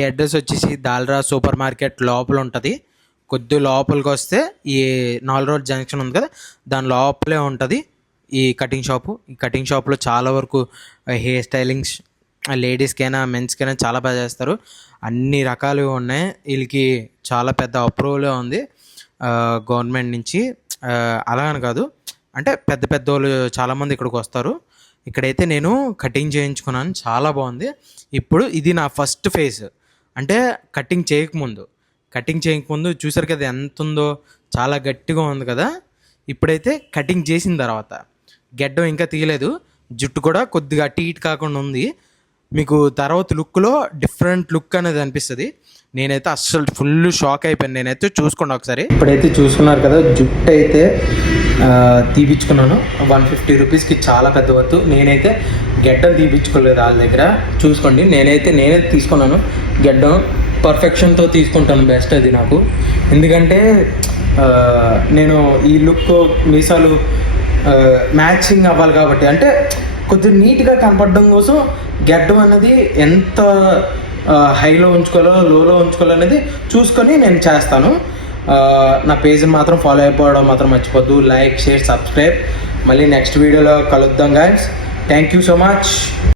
ఈ అడ్రస్ వచ్చేసి దాల్రా super market లోపల ఉంటుంది. కొద్ది లోపలికి వస్తే ఈ 4 రోడ్ జంక్షన్ ఉంది కదా, దాని లోపలే ఉంటుంది ఈ కటింగ్ షాపు. ఈ కటింగ్ షాప్లో చాలా వరకు హెయిర్ స్టైలింగ్స్ లేడీస్కైనా మెన్స్కైనా చాలా బాగా చేస్తారు. అన్ని రకాలు ఉన్నాయి. వీళ్ళకి చాలా పెద్ద అప్రూవల్ ఉంది గవర్నమెంట్ నుంచి. అలా అని కాదు, అంటే పెద్ద పెద్ద వాళ్ళు చాలామంది ఇక్కడికి వస్తారు. ఇక్కడైతే నేను కటింగ్ చేయించుకున్నాను, చాలా బాగుంది. ఇప్పుడు ఇది నా ఫస్ట్ ఫేజ్, అంటే కటింగ్ చేయకముందు చూసారు కదా ఎంత ఉందో, చాలా గట్టిగా ఉంది కదా. ఇప్పుడైతే కటింగ్ చేసిన తర్వాత గెడ్డం ఇంకా తీయలేదు, జుట్టు కూడా కొద్దిగా అటు ఇటు కాకుండా ఉంది. మీకు తర్వాత లుక్లో డిఫరెంట్ లుక్ అనేది అనిపిస్తుంది. నేనైతే అస్సలు ఫుల్ షాక్ అయిపోయాను. నేనైతే చూసుకోండి ఒకసారి. ఇప్పుడైతే చూసుకున్నారు కదా, జుట్టు అయితే తీపించుకున్నాను 150 రూపీస్కి, చాలా పెద్ద వద్దు. నేనైతే గెడ్డం తీపించుకోలేదు వాళ్ళ దగ్గర. చూసుకోండి, నేనే తీసుకున్నాను గెడ్డం. పర్ఫెక్షన్తో తీసుకుంటాను, బెస్ట్ అది నాకు. ఎందుకంటే నేను ఈ లుక్ మీసాలు మ్యాచింగ్ అవ్వాలి కాబట్టి, అంటే కొద్దిగా నీట్గా కనపడడం కోసం గెడ్డం అనేది ఎంత హైలో ఉంచుకోవాలో లోలో ఉంచుకోవాలో అనేది చూసుకొని నేను చేస్తాను. నా పేజ్ని మాత్రం ఫాలో అయిపోవడం మాత్రం మర్చిపోద్దు. Like, share, subscribe. మళ్ళీ నెక్స్ట్ వీడియోలో కలుద్దాం guys. Thank you so much.